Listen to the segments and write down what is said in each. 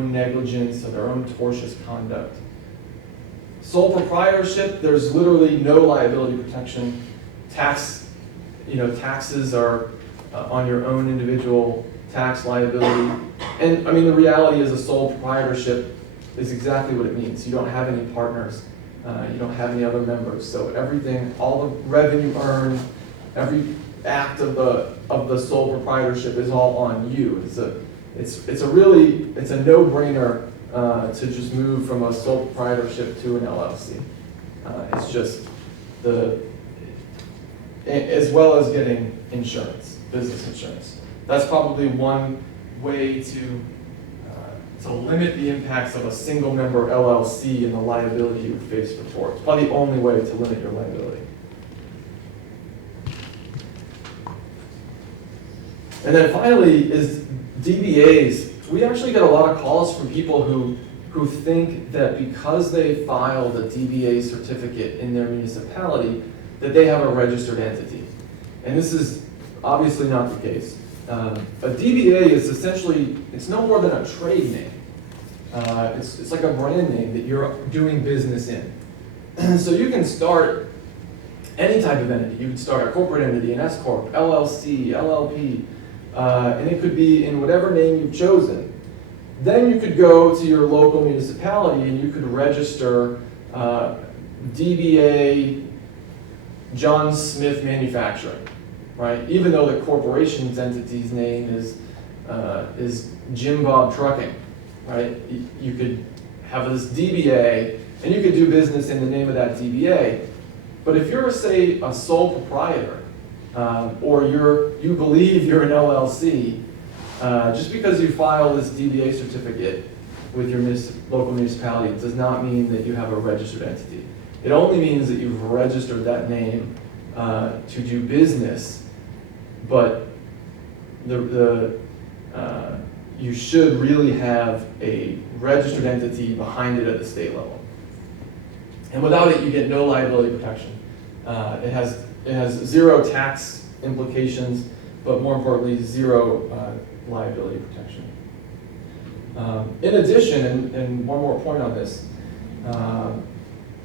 negligence or their own tortious conduct. Sole proprietorship, there's literally no liability protection. Taxes are on your own individual tax liability. And I mean, the reality is a sole proprietorship is exactly what it means. You don't have any partners. You don't have any other members. So everything, all the revenue earned, every act of the sole proprietorship is all on you. It's a no-brainer to just move from a sole proprietorship to an LLC. It's just as well as getting insurance, business insurance. That's probably one way to limit the impacts of a single member LLC and the liability you would face for tort. It's probably the only way to limit your liability. And then finally is DBAs. We actually get a lot of calls from people who think that because they filed a DBA certificate in their municipality, that they have a registered entity. And this is obviously not the case. A DBA is essentially, it's no more than a trade name. It's like a brand name that you're doing business in. So you can start any type of entity. You can start a corporate entity, an S Corp, LLC, LLP, and it could be in whatever name you've chosen. Then you could go to your local municipality and you could register DBA John Smith Manufacturing, right? Even though the corporation's entity's name is Jim Bob Trucking, right? You could have this DBA and you could do business in the name of that DBA. But if you're, say, a sole proprietor, or you believe you're an LLC, just because you file this DBA certificate with your local municipality does not mean that you have a registered entity. It only means that you've registered that name to do business, but you should really have a registered entity behind it at the state level. And without it, you get no liability protection. It has zero tax implications, but more importantly, zero liability protection. In addition, and one more point on this,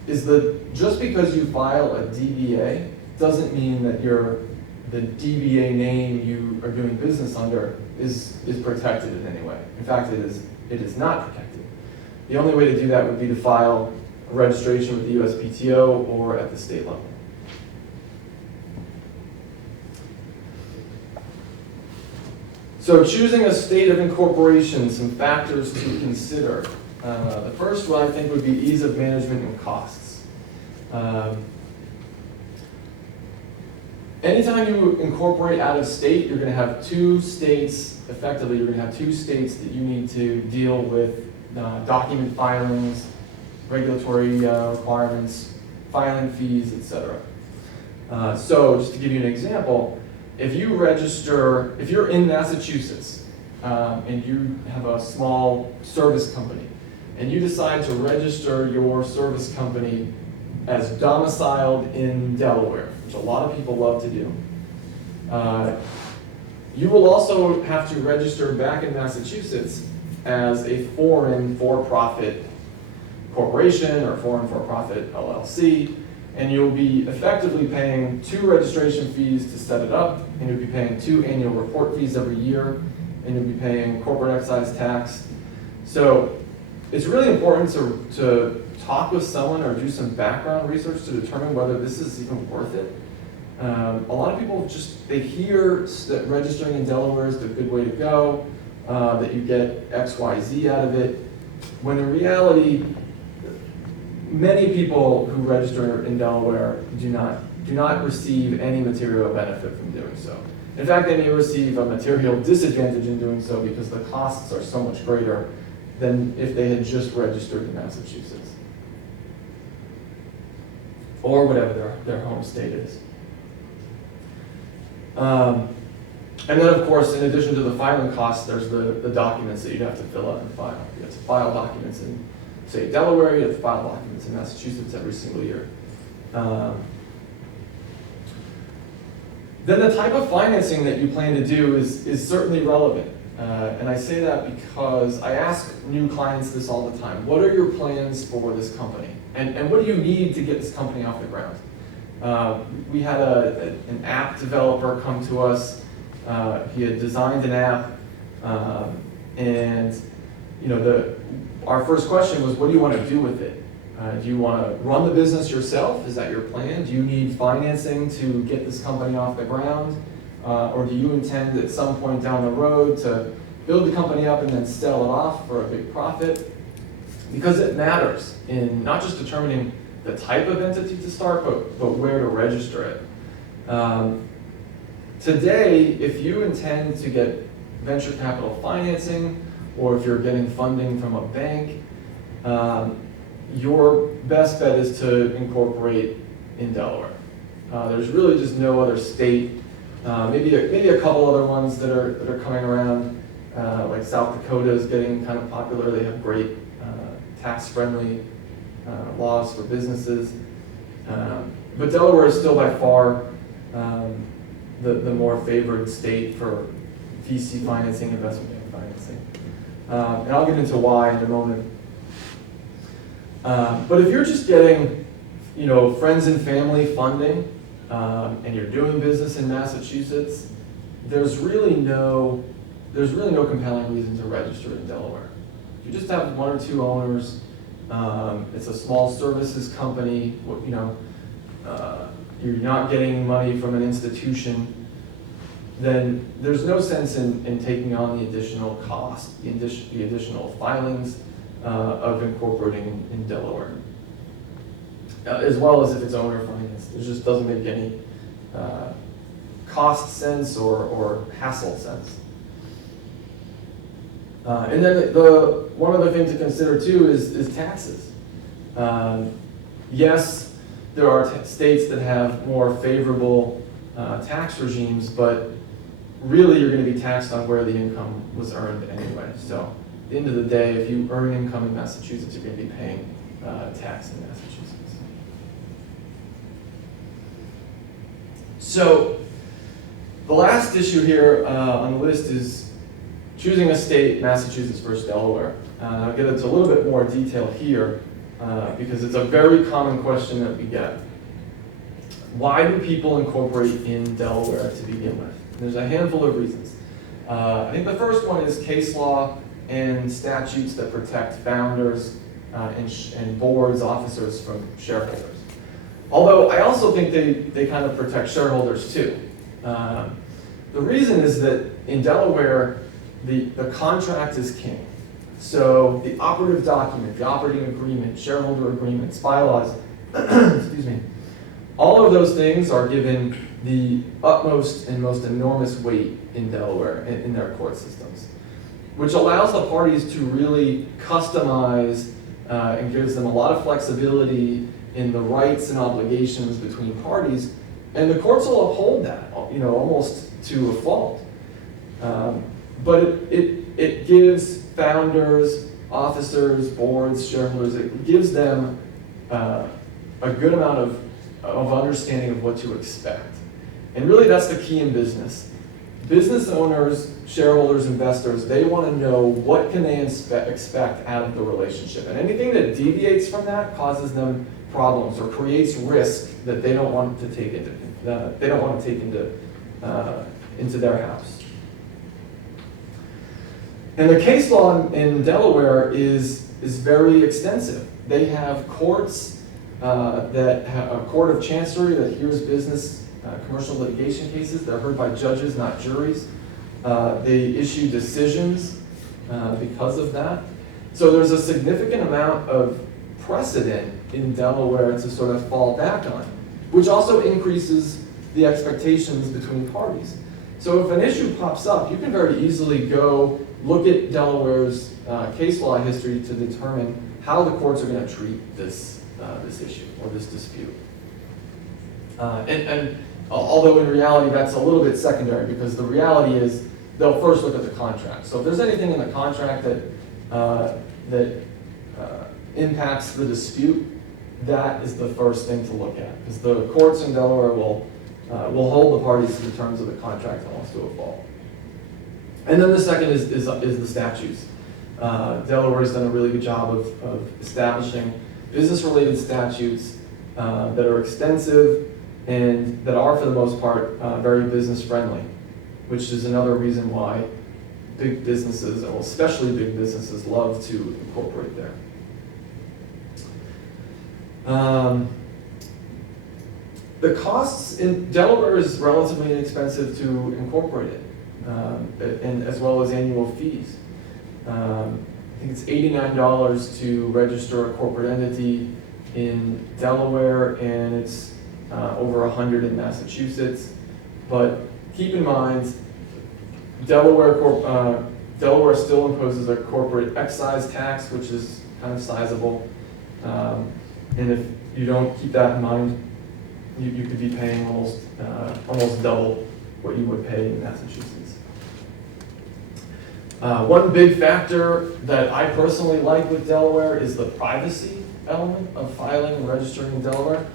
is that just because you file a DBA doesn't mean that the DBA name you are doing business under is protected in any way. In fact, it is not protected. The only way to do that would be to file a registration with the USPTO or at the state level. So choosing a state of incorporation, some factors to consider. The first one I think would be ease of management and costs. Anytime you incorporate out of state, you're going to have two states, effectively you're going to have two states that you need to deal with document filings, regulatory requirements, filing fees, etc. So just to give you an example, if you're in Massachusetts and you have a small service company and you decide to register your service company as domiciled in Delaware, which a lot of people love to do, you will also have to register back in Massachusetts as a foreign for-profit corporation or foreign for-profit LLC, and you'll be effectively paying 2 registration fees to set it up, and you'll be paying 2 annual report fees every year, and you'll be paying corporate excise tax. So it's really important to talk with someone or do some background research to determine whether this is even worth it. A lot of people they hear that registering in Delaware is the good way to go, that you get X, Y, Z out of it, when in reality, many people who register in Delaware do not receive any material benefit from doing so. In fact, they may receive a material disadvantage in doing so because the costs are so much greater than if they had just registered in Massachusetts. Or whatever their home state is. And then, of course, in addition to the filing costs, there's the documents that you'd have to fill out and file. You have to file documents in, say, Delaware, you have to file documents in Massachusetts every single year. Then the type of financing that you plan to do is certainly relevant. And I say that because I ask new clients this all the time. What are your plans for this company? And what do you need to get this company off the ground? We had an app developer come to us. He had designed an app, and our first question was, what do you want to do with it? Do you want to run the business yourself? Is that your plan? Do you need financing to get this company off the ground? Or do you intend at some point down the road to build the company up and then sell it off for a big profit? Because it matters in not just determining the type of entity to start, but where to register it. Today, if you intend to get venture capital financing, or if you're getting funding from a bank, your best bet is to incorporate in Delaware. There's really just no other state. Maybe a couple other ones that are coming around, like South Dakota is getting kind of popular. They have great tax-friendly laws for businesses, but Delaware is still by far the more favored state for VC financing, investment bank financing, and I'll get into why in a moment. But if you're just getting, friends and family funding, and you're doing business in Massachusetts, there's really no compelling reason to register in Delaware. You just have one or two owners. It's a small services company. You're not getting money from an institution. Then there's no sense in taking on the additional cost, the additional filings of incorporating in Delaware. As well as if it's owner financed. It just doesn't make any cost sense or hassle sense. And then one other thing to consider too is taxes. Yes, there are states that have more favorable tax regimes, but really you're going to be taxed on where the income was earned anyway. So at the end of the day, if you earn income in Massachusetts, you're going to be paying tax in Massachusetts. So the last issue here on the list is choosing a state, Massachusetts versus Delaware. I'll get into a little bit more detail here because it's a very common question that we get. Why do people incorporate in Delaware to begin with? There's a handful of reasons. I think the first one is case law and statutes that protect founders and boards, officers from shareholders. Although I also think they kind of protect shareholders too. The reason is that in Delaware, the contract is king. So the operative document, the operating agreement, shareholder agreements, bylaws, excuse me, all of those things are given the utmost and most enormous weight in Delaware in their court systems, which allows the parties to really customize and gives them a lot of flexibility in the rights and obligations between parties, and the courts will uphold that, almost to a fault. But it gives founders, officers, boards, shareholders, it gives them a good amount of understanding of what to expect. And really that's the key in business. Business owners, shareholders, investors, they want to know what can they expect out of the relationship. And anything that deviates from that causes them problems or creates risk that they don't want to take into their house. And the case law in Delaware is very extensive. They have courts that have a court of chancery that hears business commercial litigation cases. They're heard by judges, not juries. They issue decisions because of that. So there's a significant amount of precedent in Delaware to sort of fall back on, which also increases the expectations between parties. So if an issue pops up, you can very easily go look at Delaware's case law history to determine how the courts are going to treat this issue or this dispute. And although in reality that's a little bit secondary, because the reality is they'll first look at the contract. So if there's anything in the contract that impacts the dispute, that is the first thing to look at, because the courts in Delaware will hold the parties to the terms of the contract unless to a fault. And then the second is the statutes. Delaware has done a really good job of establishing business-related statutes that are extensive and that are, for the most part, very business-friendly, which is another reason why big businesses, well, especially big businesses, love to incorporate there. The costs in Delaware is relatively inexpensive to incorporate it, and as well as annual fees. I think it's $89 to register a corporate entity in Delaware, and it's over $100 in Massachusetts. But keep in mind, Delaware still imposes a corporate excise tax, which is kind of sizable. And if you don't keep that in mind, you could be paying almost double what you would pay in Massachusetts. One big factor that I personally like with Delaware is the privacy element of filing and registering in Delaware.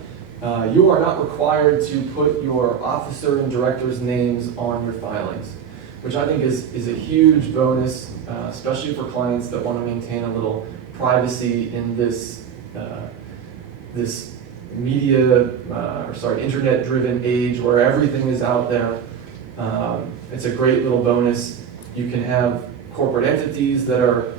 You are not required to put your officer and director's names on your filings, which I think is a huge bonus, especially for clients that want to maintain a little privacy in this internet-driven age where everything is out there. It's a great little bonus. You can have corporate entities that are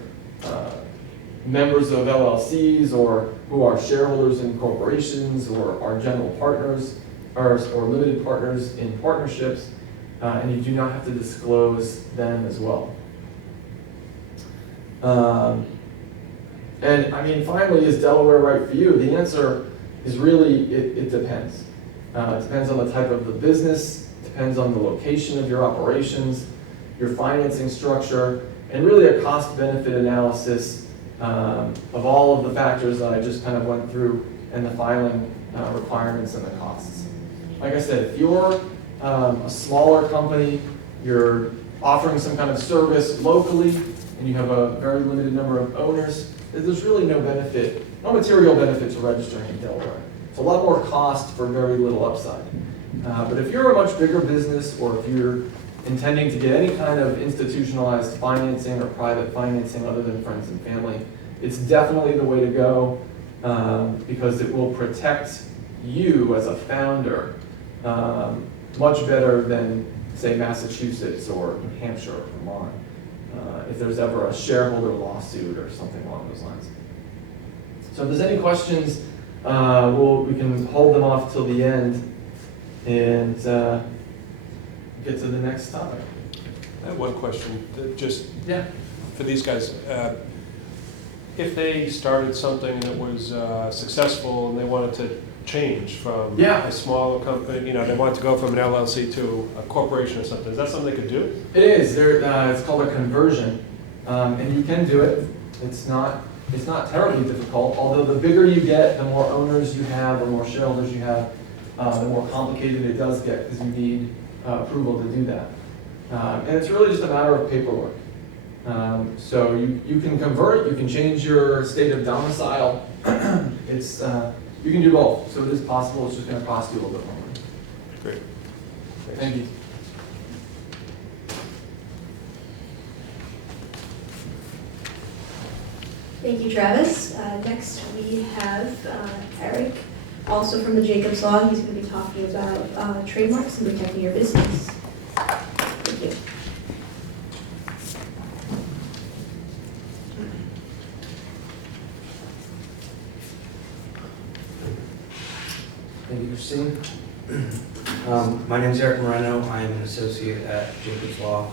members of LLCs or who are shareholders in corporations or are general partners or limited partners in partnerships, and you do not have to disclose them as well. And I mean, finally, is Delaware right for you? The answer is really, it depends. It depends on the type of the business, depends on the location of your operations, your financing structure, and really a cost-benefit analysis of all of the factors that I just kind of went through and the filing requirements and the costs. Like I said, if you're a smaller company, you're offering some kind of service locally, and you have a very limited number of owners, there's really no material benefit to registering in Delaware. It's a lot more cost for very little upside. But if you're a much bigger business, or if you're intending to get any kind of institutionalized financing or private financing other than friends and family, it's definitely the way to go because it will protect you as a founder much better than, say, Massachusetts or New Hampshire or Vermont, if there's ever a shareholder lawsuit or something along those lines. So if there's any questions, we can hold them off till the end and get to the next topic. I have one question, Yeah. for these guys. If they started something that was successful and they wanted to change from a smaller company, they wanted to go from an LLC to a corporation or something, is that something they could do? It is. It's called a conversion, and you can do it. It's not terribly difficult, although the bigger you get, the more owners you have, the more shareholders you have, the more complicated it does get because you need approval to do that. And it's really just a matter of paperwork. So you can convert, you can change your state of domicile. You can do both. So it is possible. It's just going to cost you a little bit more money. Great. Thank you. Thank you, Travis. Next we have Eric, also from the Jacobs Law. He's going to be talking about trademarks and protecting your business. Thank you. Thank you, Christine. My name is Eric Moreno. I am an associate at Jacobs Law.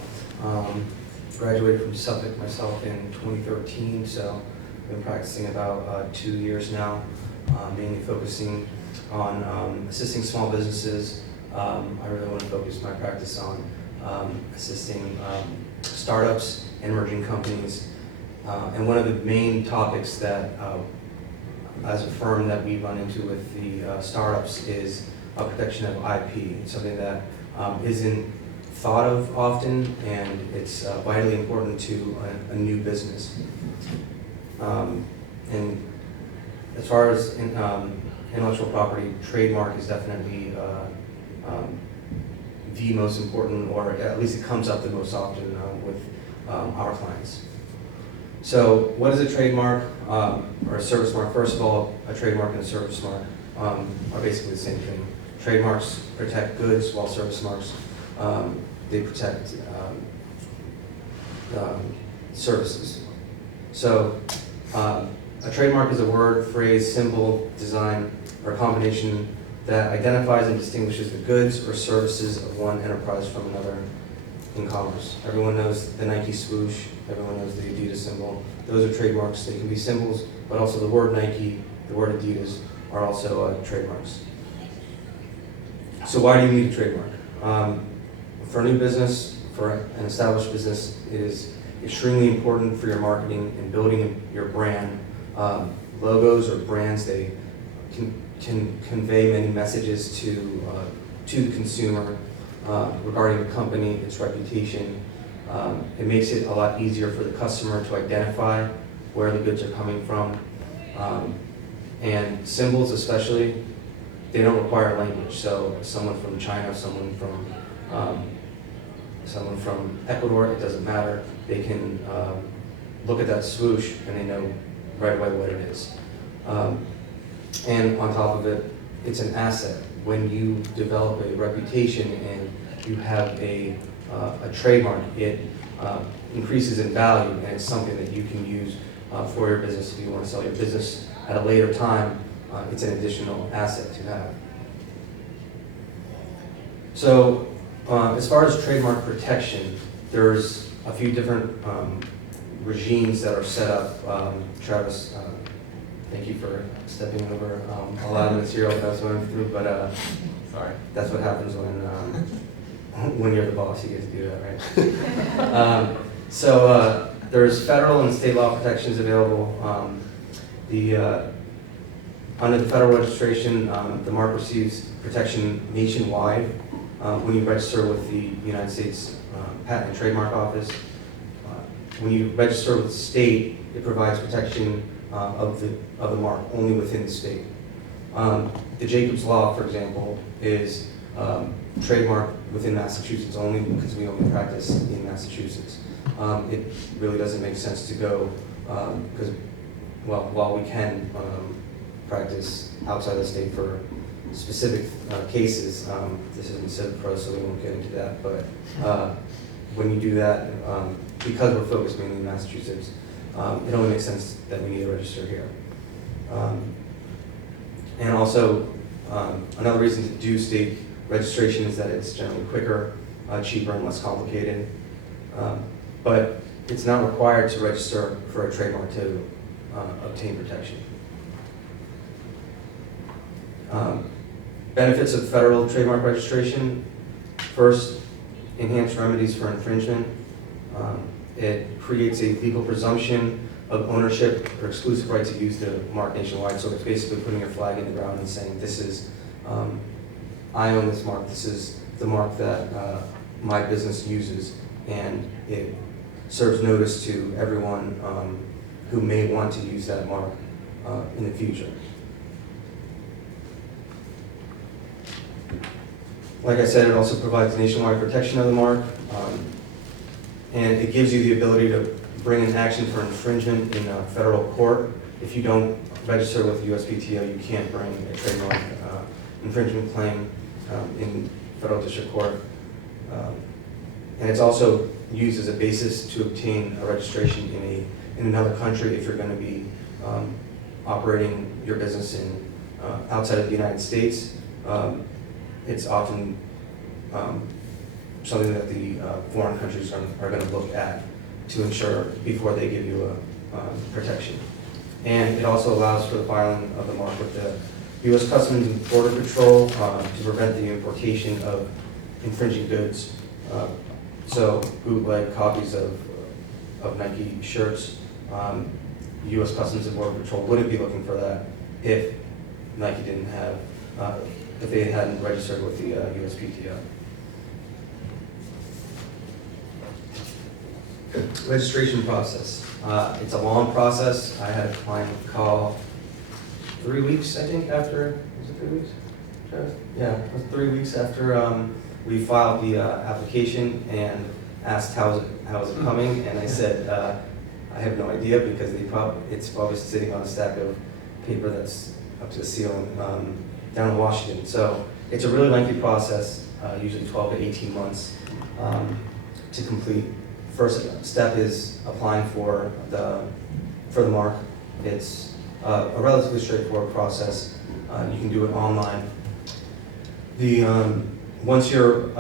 Graduated from Suffolk myself in 2013, so I've been practicing about 2 years now, mainly focusing on assisting small businesses. I really want to focus my practice on assisting startups and emerging companies. And one of the main topics that as a firm that we run into with the startups is protection of IP. It's something that isn't thought of often, and it's vitally important to a new business. And as far as intellectual property, trademark is definitely the most important, or at least it comes up the most often with our clients. So what is a trademark or a service mark? First of all, a trademark and a service mark are basically the same thing. Trademarks protect goods, while service marks, they protect services. So a trademark is a word, phrase, symbol, design, or combination that identifies and distinguishes the goods or services of one enterprise from another in commerce. Everyone knows the Nike swoosh, everyone knows the Adidas symbol. Those are trademarks. They can be symbols, but also the word Nike, the word Adidas are also trademarks. So why do you need a trademark? For a new business, for an established business, it is extremely important for your marketing and building your brand. Logos or brands, they can convey many messages to the consumer regarding the company, its reputation. It makes it a lot easier for the customer to identify where the goods are coming from. And symbols especially, they don't require language. So someone from China, someone from Ecuador, it doesn't matter. They can look at that swoosh and they know right away what it is. And on top of it, it's an asset. When you develop a reputation and you have a trademark, it increases in value, and it's something that you can use for your business. If you want to sell your business at a later time, it's an additional asset to have. So as far as trademark protection, there's a few different regimes that are set up. Travis, thank you for stepping over a lot of material that I was going through, but sorry, that's what happens when you're the boss, you get to do that, right? So there's federal and state law protections available. Under the federal registration, the mark receives protection nationwide when you register with the United States Patent and Trademark Office. When you register with the state, it provides protection of the mark only within the state. The Jacobs Law, for example, is trademark within Massachusetts only because we only practice in Massachusetts. It really doesn't make sense to go because, well, while we can practice outside the state for specific cases, this isn't Civic Pro, so we won't get into that. But when you do that, because we're focused mainly in Massachusetts, it only makes sense that we need to register here. And also, another reason to do state registration is that it's generally quicker, cheaper, and less complicated. But it's not required to register for a trademark to obtain protection. Benefits of federal trademark registration. First, enhanced remedies for infringement. It creates a legal presumption of ownership or exclusive right to use the mark nationwide. So it's basically putting your flag in the ground and saying, this is, I own this mark, this is the mark that my business uses, and it serves notice to everyone who may want to use that mark in the future. Like I said, it also provides nationwide protection of the mark, and it gives you the ability to bring an action for infringement in a federal court. If you don't register with the USPTO, you can't bring a trademark infringement claim in federal district court. And it's also used as a basis to obtain a registration in another country if you're going to be operating your business in outside of the United States. It's often something that the foreign countries are going to look at to ensure before they give you a protection. And it also allows for the filing of the mark with the U.S. Customs and Border Patrol to prevent the importation of infringing goods. So bootleg copies of Nike shirts, U.S. Customs and Border Patrol wouldn't be looking for that if Nike didn't have, if they hadn't registered with the USPTO. Registration process. It's a long process. I had a client call 3 weeks, I think, after, was it 3 weeks? Yeah, it was 3 weeks after we filed the application and asked how's it coming, and I said I have no idea because it's probably sitting on a stack of paper that's up to the ceiling down in Washington. So it's a really lengthy process, usually 12 to 18 months to complete. First step is applying for the mark. It's a relatively straightforward process. You can do it online. Once your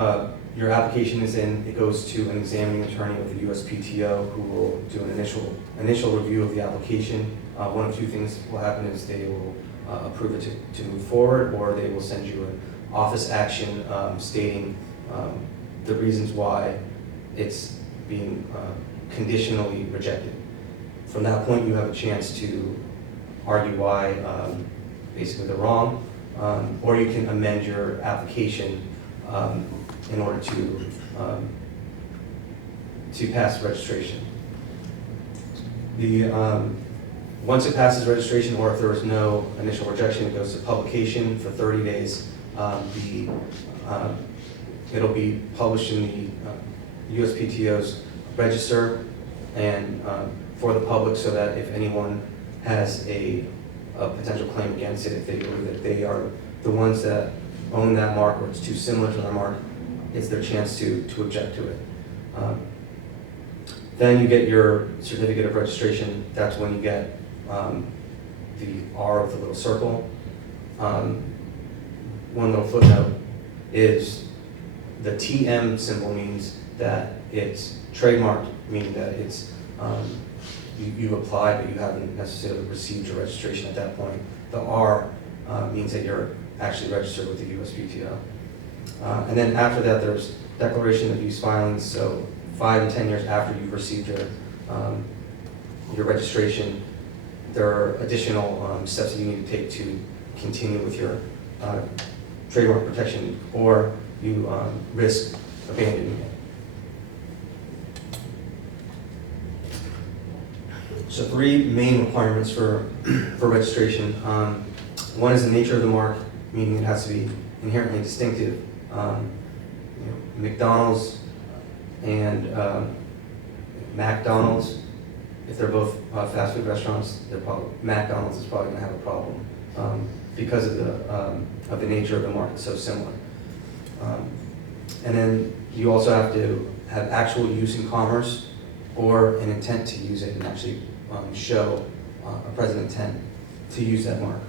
application is in, it goes to an examining attorney with the USPTO who will do an initial review of the application. One of two things will happen is they will approve it to move forward, or they will send you an office action stating the reasons why it's being conditionally rejected. From that point, you have a chance to argue why basically they're wrong, or you can amend your application in order to pass registration. Once it passes registration, or if there is no initial rejection, it goes to publication for 30 days. It'll be published in the USPTO's register and for the public, so that if anyone has a potential claim against it, if they believe that they are the ones that own that mark, or it's too similar to their mark, it's their chance to object to it. Then you get your certificate of registration. That's when you get the R with the little circle. One little footnote is the TM symbol means that it's trademarked, meaning that it's you applied, but you haven't necessarily received your registration at that point. The R means that you're actually registered with the USPTO. And then after that, there's declaration of use filings. So 5 and 10 years after you've received your registration, there are additional steps that you need to take to continue with your trademark protection, or you risk abandoning it. So 3 main requirements for registration. One is the nature of the mark, meaning it has to be inherently distinctive. McDonald's and McDonald's, if they're both fast food restaurants, McDonald's is probably going to have a problem because of the nature of the market, it's so similar. And then you also have to have actual use in commerce, or an intent to use it, and actually show a present intent to use that mark.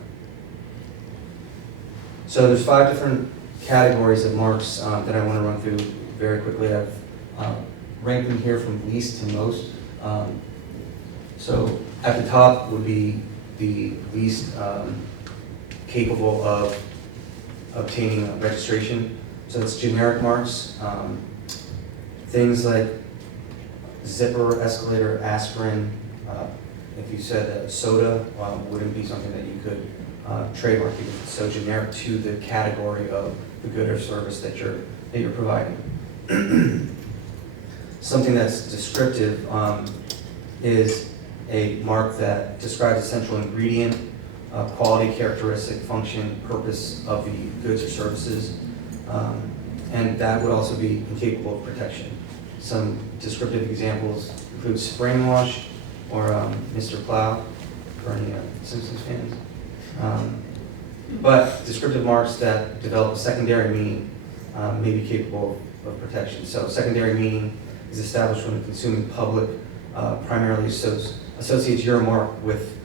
So there's 5 different categories of marks that I want to run through very quickly. I've ranked them here from least to most. So at the top would be the least capable of obtaining registration. So it's generic marks, things like zipper, escalator, aspirin. If you said that soda wouldn't be something that you could trademark because it's so generic to the category of the good or service that you're providing. Something that's descriptive is a mark that describes a central ingredient, quality, characteristic, function, purpose of the goods or services, and that would also be incapable of protection. Some descriptive examples include spring wash or Mr. Plow for any Simpsons fans. But descriptive marks that develop secondary meaning may be capable of protection. So secondary meaning is established when the consuming public primarily associates your mark with